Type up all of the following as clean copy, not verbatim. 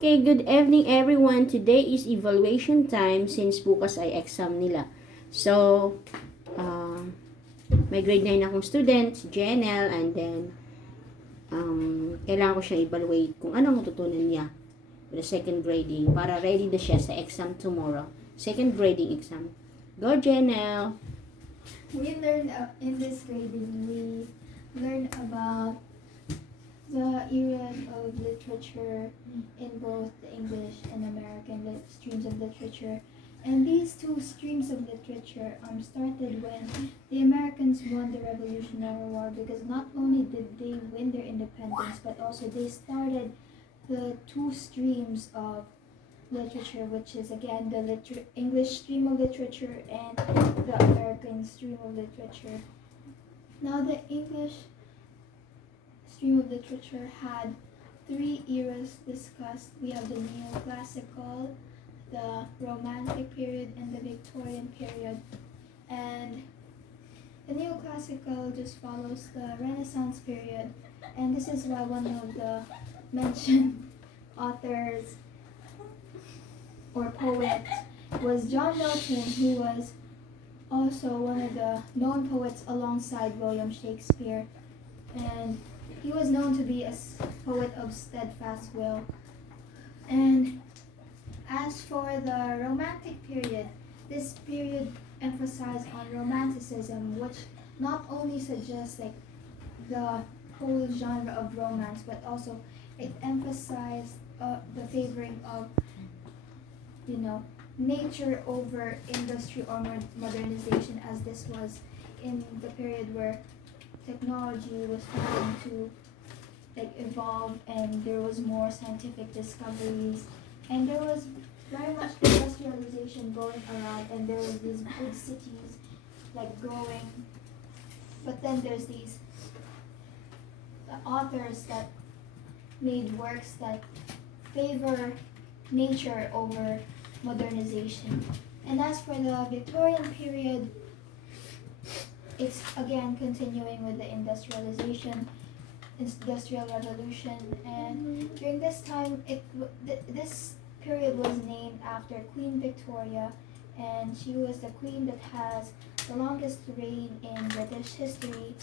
Okay, good evening everyone. Today is evaluation time since bukas ay exam nila. So, uh, may grade 9 akong student, si JNL, and then kailangan ko siya evaluate kung anong matutunan niya for the second grading para ready na siya sa exam tomorrow. Second grading exam. Go, JNL! We learned in this grading, we learned about the eras of literature in both the English and American streams of literature. And these two streams of literature started when the Americans won the Revolutionary War, because not only did they win their independence, but also they started the two streams of literature, which is again the English stream of literature and the American stream of literature. Now the English stream of literature had three eras discussed. We have the neoclassical, the Romantic period, and the Victorian period. And the neoclassical just follows the Renaissance period, and this is why one of the mentioned authors or poets was John Milton, who was also one of the known poets alongside William Shakespeare. And he was known to be a poet of steadfast will. And as for the Romantic period, this period emphasized on Romanticism, which not only suggests like the whole genre of romance, but also it emphasized the favoring of, nature over industry or modernization, as this was in the period where technology was starting to evolve, and there was more scientific discoveries, and there was very much industrialization going around, and there was these big cities growing. But then there's these authors that made works that favor nature over modernization. And as for the Victorian period, it's again continuing with the industrialization, industrial revolution, and during this time, this period was named after Queen Victoria, and she was the queen that has the longest reign in British history.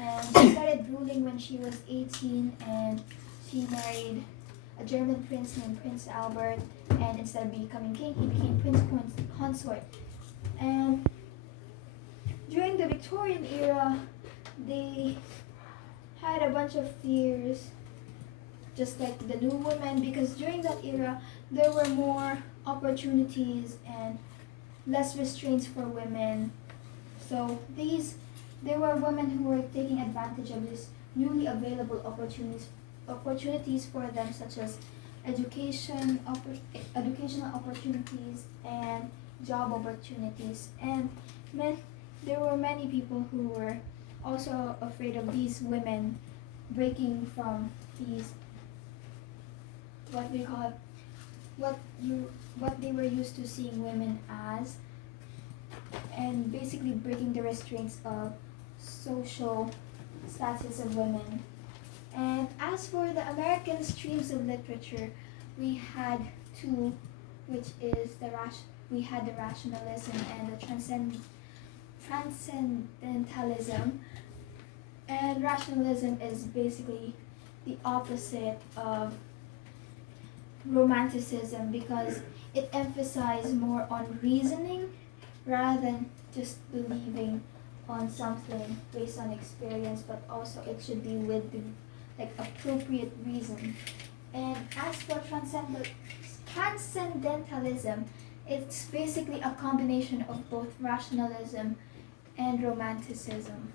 And she started ruling when she was 18, and she married a German prince named Prince Albert, and instead of becoming king, he became Prince Consort. And during the Victorian era, they had a bunch of fears, just like the new women, because during that era, there were more opportunities and less restraints for women. So there were women who were taking advantage of these newly available opportunities for them, such as educational opportunities and job opportunities. And there were many people who were also afraid of these women breaking from these, what they were used to seeing women as, and basically breaking the restraints of social status of women. And as for the American streams of literature, we had two, which is we had the rationalism and the transcendentalism. And rationalism is basically the opposite of romanticism, because it emphasized more on reasoning rather than just believing on something based on experience, but also it should be with the appropriate reason. And as for transcendentalism, it's basically a combination of both rationalism and romanticism.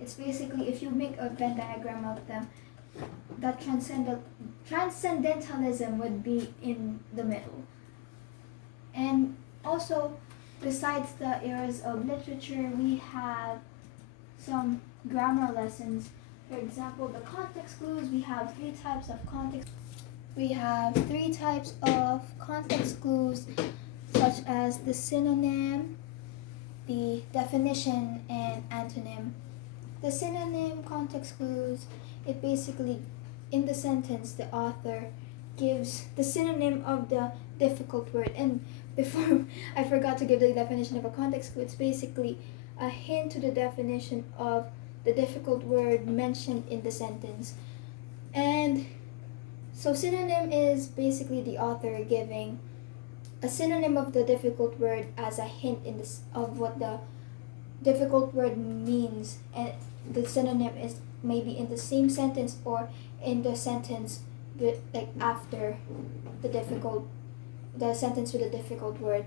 It's basically, if you make a Venn diagram of them, that transcendentalism would be in the middle. And also, besides the eras of literature, we have some grammar lessons. For example, the context clues, we have three types of context clues, such as the synonym, the definition, and antonym. The synonym context clues, it basically, in the sentence, the author gives the synonym of the difficult word. And before, I forgot to give the definition of a context clue. It's basically a hint to the definition of the difficult word mentioned in the sentence. And so synonym is basically the author giving a synonym of the difficult word as a hint in this of what the difficult word means, and the synonym is maybe in the same sentence or in the sentence like after the sentence with the difficult word.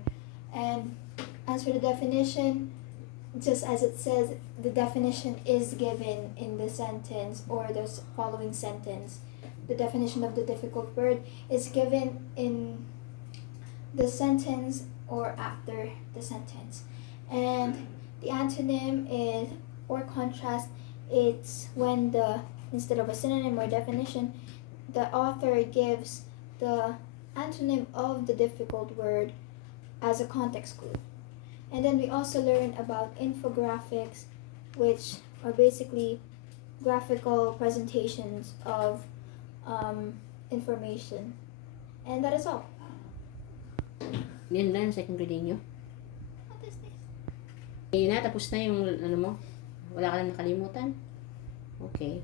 And as for the definition, just as it says, the definition is given in the sentence or the following sentence. The definition of the difficult word is given in the sentence or after the sentence. And the antonym is, or contrast, it's when instead of a synonym or definition, the author gives the antonym of the difficult word as a context clue. And then we also learn about infographics, which are basically graphical presentations of information. And that is all. Yun lang, second reading nyo. What is this? Yun na, tapos na yung ano mo. Wala ka na nakalimutan. Okay.